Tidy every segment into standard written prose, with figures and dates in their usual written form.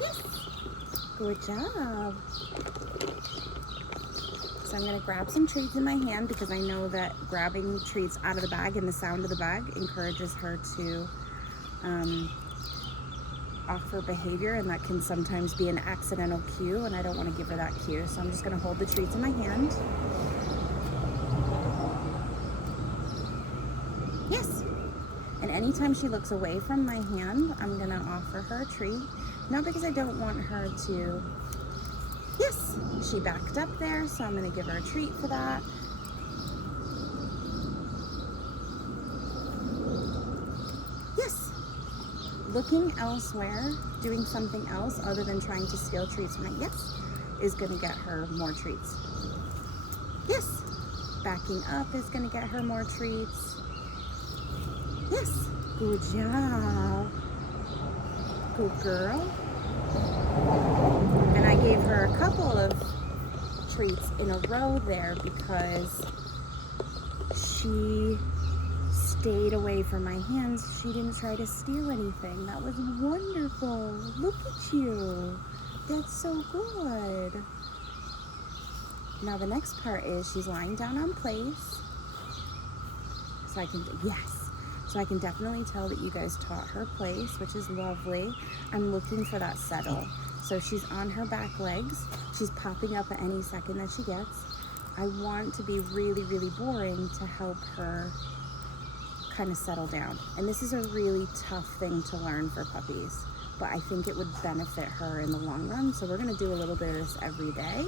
Yes. Good job. So I'm going to grab some treats in my hand because I know that grabbing treats out of the bag and the sound of the bag encourages her to offer behavior, and that can sometimes be an accidental cue, and I don't want to give her that cue. So I'm just going to hold the treats in my hand. Yes. And anytime she looks away from my hand, I'm going to offer her a treat. Not because I don't want her to. Yes, she backed up there, so I'm going to give her a treat for that. Yes. Looking elsewhere, doing something else other than trying to steal treats from me, yes, is going to get her more treats. Yes. Backing up is going to get her more treats. Yes. Good job. Good girl. And I gave her a couple of treats in a row there because she stayed away from my hands. She didn't try to steal anything. That was wonderful. Look at you. That's so good. Now the next part is she's lying down on place. So I can, yes. So I can definitely tell that you guys taught her place, which is lovely. I'm looking for that settle. So she's on her back legs. She's popping up at any second that she gets. I want to be really, really boring to help her kind of settle down. And this is a really tough thing to learn for puppies, but I think it would benefit her in the long run. So we're going to do a little bit of this every day.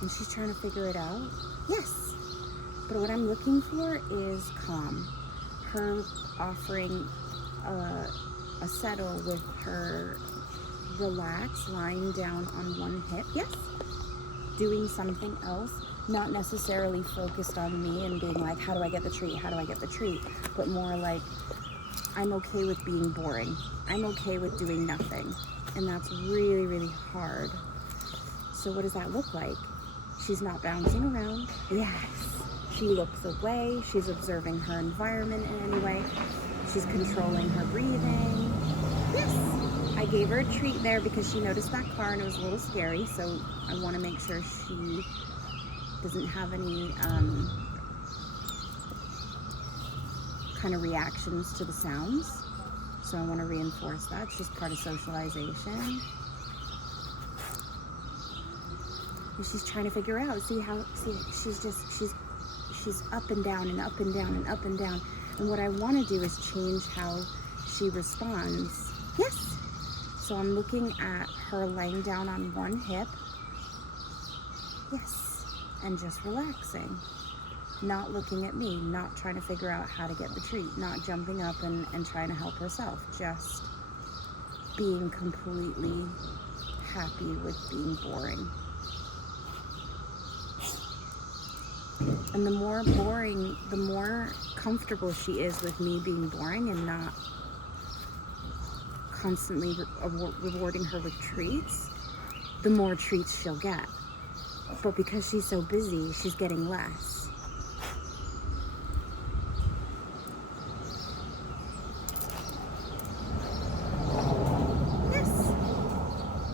And she's trying to figure it out. Yes. But what I'm looking for is calm. Her offering a settle with her relaxed, lying down on one hip. Yes. Doing something else, not necessarily focused on me and being like, how do I get the treat? How do I get the treat? But more like, I'm okay with being boring. I'm okay with doing nothing. And that's really, really hard. So what does that look like? She's not bouncing around. Yes. She looks away. She's observing her environment in any way. She's controlling her breathing. Yes. I gave her a treat there because she noticed that car and it was a little scary. So I want to make sure she doesn't have any kind of reactions to the sounds. So I want to reinforce that. It's just part of socialization. And she's trying to figure out, see, she's up and down and up and down and up and down. And what I want to do is change how she responds. Yes. So I'm looking at her laying down on one hip. Yes. And just relaxing. Not looking at me, not trying to figure out how to get the treat, not jumping up and trying to help herself. Just being completely happy with being boring. And the more boring, the more comfortable she is with me being boring and not constantly rewarding her with treats, the more treats she'll get. But because she's so busy, she's getting less. Yes.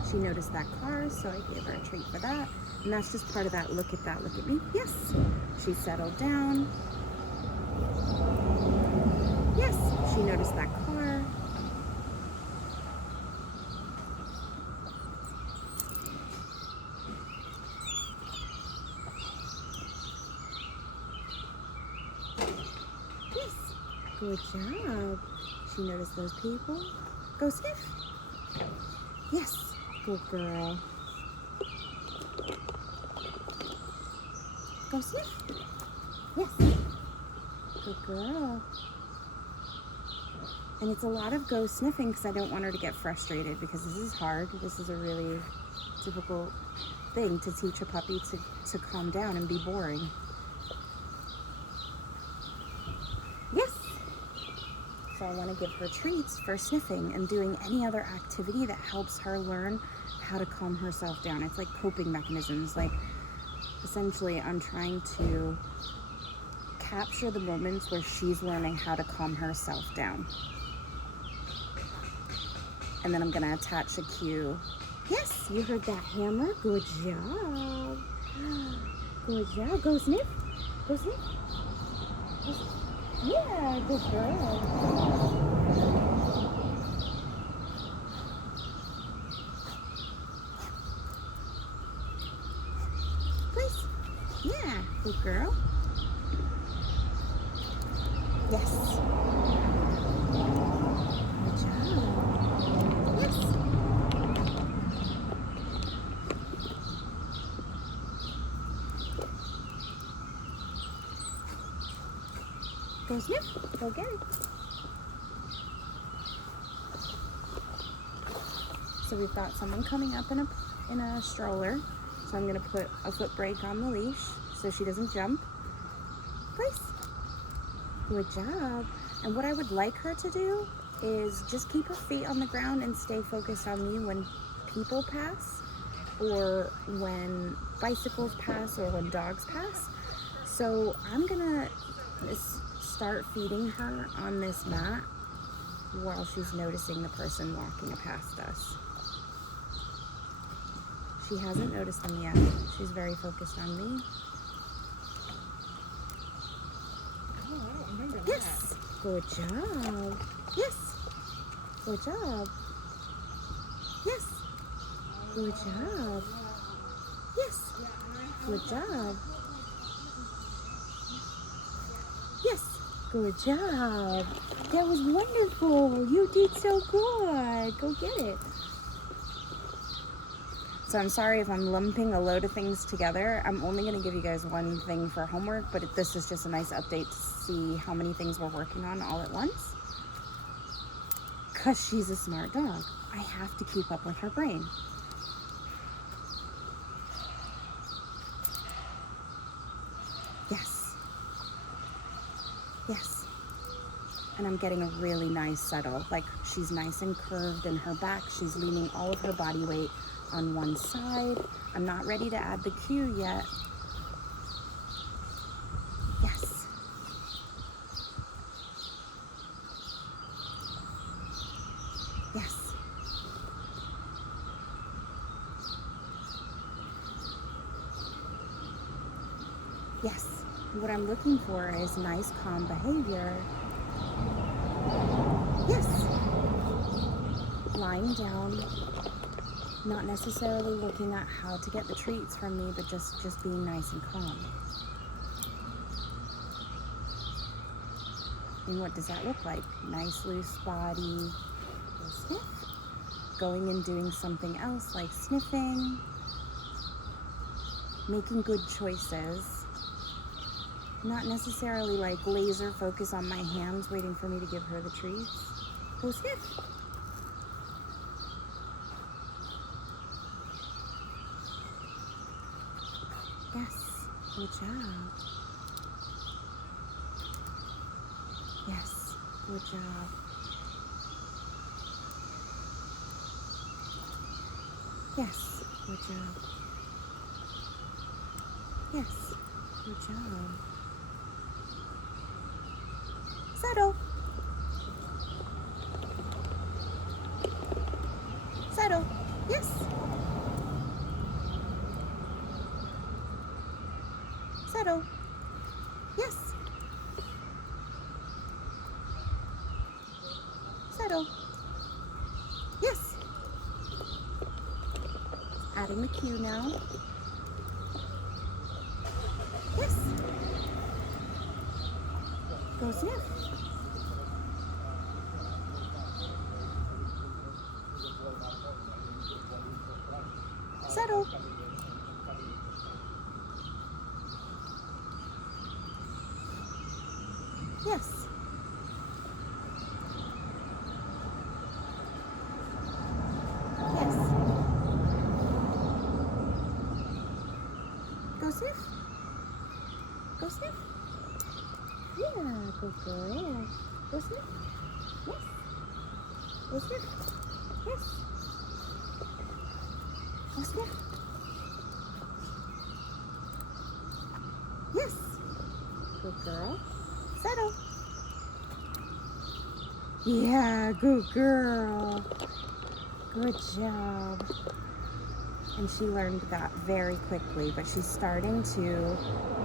She noticed that car, so I gave her a treat for that. And that's just part of that, look at me. Yes. She settled down. Yes. She noticed that car. Yes. Good job. She noticed those people. Go sniff. Yes. Good girl. Go sniff. Yes. Good girl. And it's a lot of go sniffing because I don't want her to get frustrated, because this is hard. This is a really difficult thing to teach a puppy to calm down and be boring. Yes. So I want to give her treats for sniffing and doing any other activity that helps her learn how to calm herself down. It's like coping mechanisms. Like, essentially, I'm trying to capture the moments where she's learning how to calm herself down. And then I'm gonna attach a cue. Yes, you heard that hammer. Good job. Good job. Go sniff. Go sniff. Go sniff. Yeah, good girl. Please. Yeah, good girl. Yes. Good job. Yes. Go sniff. Go get it. So we've got someone coming up in a stroller. So I'm gonna put a foot brake on the leash so she doesn't jump. Please. Good job. And what I would like her to do is just keep her feet on the ground and stay focused on me when people pass, or when bicycles pass, or when dogs pass. So I'm gonna start feeding her on this mat while she's noticing the person walking past us. She hasn't noticed them yet. She's very focused on me. Oh, I don't remember that. Yes. Good job. Yes. Good job. Yes. Good job. Yes. Good job. Yes. Good job. That was wonderful. You did so good. Go get it. So I'm sorry if I'm lumping a load of things together. I'm only going to give you guys one thing for homework, but this is just a nice update to see how many things we're working on all at once. Because she's a smart dog. I have to keep up with her brain. Yes. Yes. And I'm getting a really nice settle. Like, she's nice and curved in her back. She's leaning all of her body weight on one side. I'm not ready to add the cue yet. Yes. Yes. Yes. What I'm looking for is nice, calm behavior. Yes. Lying down. Not necessarily looking at how to get the treats from me, but just being nice and calm. And what does that look like? Nice loose body. Go sniff. Going and doing something else like sniffing. Making good choices. Not necessarily like laser focus on my hands waiting for me to give her the treats. Go sniff. Yes, good job. Yes, good job. Yes, good job. Yes, good job. Settle. Settle. Yes. Settle. Yes. Settle. Yes. Adding the cue now. Yes. Go sniff. Settle. Yes. Yes. Go sniff. Go sniff. Yeah, good girl. Go sniff. Yes. Go sniff. Yes. Go sniff. Yes. Good girl. Settle. Yeah, good girl. Good job. And she learned that very quickly, but she's starting to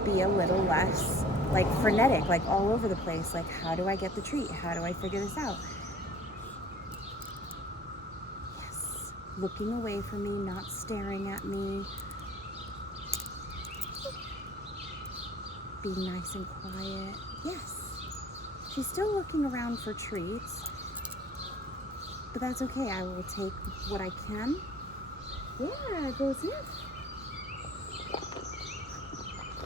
be a little less like frenetic, like all over the place. Like, how do I get the treat? How do I figure this out? Yes. Looking away from me, not staring at me. Being nice and quiet. Yes. She's still looking around for treats, but that's okay. I will take what I can. Yeah, go sniff.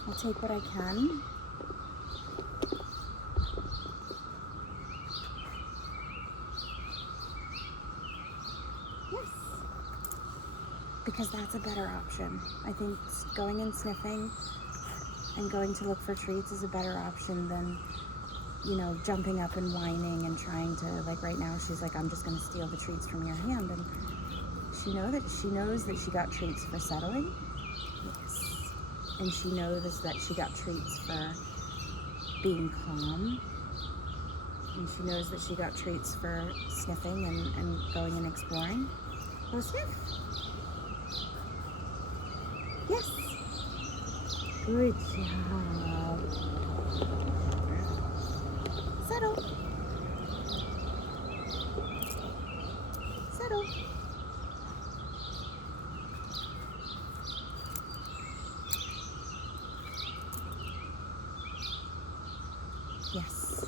I'll take what I can. Yes. Because that's a better option. I think going and sniffing and going to look for treats is a better option than, you know, jumping up and whining and trying to, like right now, she's like, I'm just going to steal the treats from your hand. And she knows that she got treats for settling. Yes. And she knows that she got treats for being calm. And she knows that she got treats for sniffing and going and exploring. Go sniff. Yes. Good job. Settle. Settle. Yes.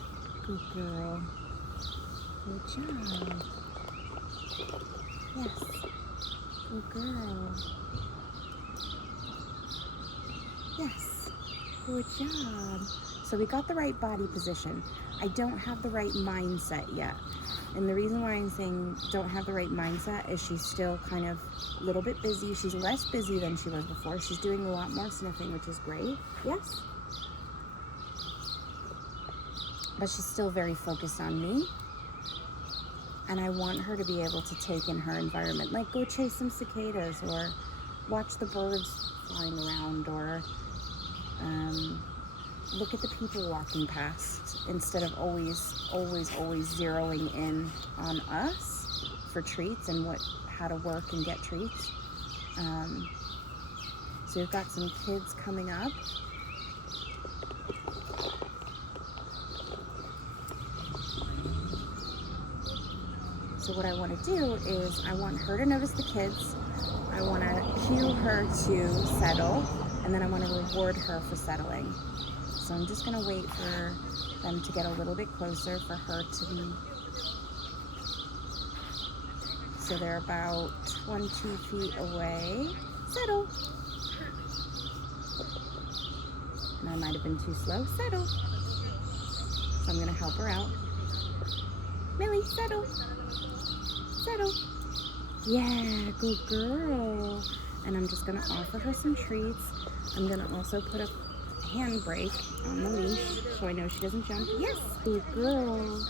Good girl. Good job. Yes. Good girl. Yes. Good job. So we got the right body position. I don't have the right mindset yet. And the reason why I'm saying don't have the right mindset is she's still kind of a little bit busy. She's less busy than she was before. She's doing a lot more sniffing, which is great. Yes. But she's still very focused on me. And I want her to be able to take in her environment, like go chase some cicadas or watch the birds flying around or look at the people walking past instead of always zeroing in on us for treats and how to work and get treats. So we've got some kids coming up. So what I want to do is I want her to notice the kids. I want to cue her to settle, and then I want to reward her for settling. So I'm just going to wait for them to get a little bit closer for her to be. So they're about 20 feet away. Settle. And I might have been too slow. Settle. So I'm going to help her out. Millie, settle. Settle. Yeah, good girl. And I'm just going to offer her some treats. I'm going to also put a handbrake on the leash so I know she doesn't jump. Yes, good girl.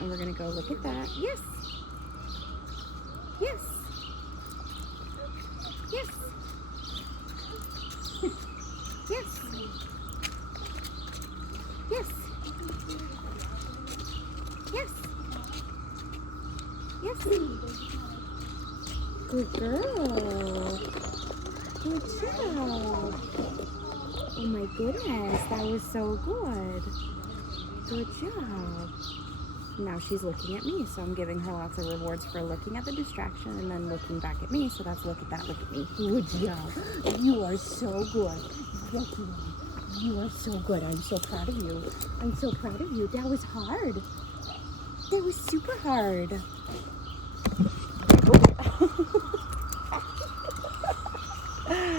And we're going to go look at that. Yes. Yes. Yes. Yes. Yes. Yes. Yes. Good girl. Good job. Oh my goodness, that was so good. Good job. Now she's looking at me, so I'm giving her lots of rewards for looking at the distraction and then looking back at me. So that's look at that, look at me. Good job. You are so good. You are so good. I'm so proud of you. I'm so proud of you. That was hard. That was super hard.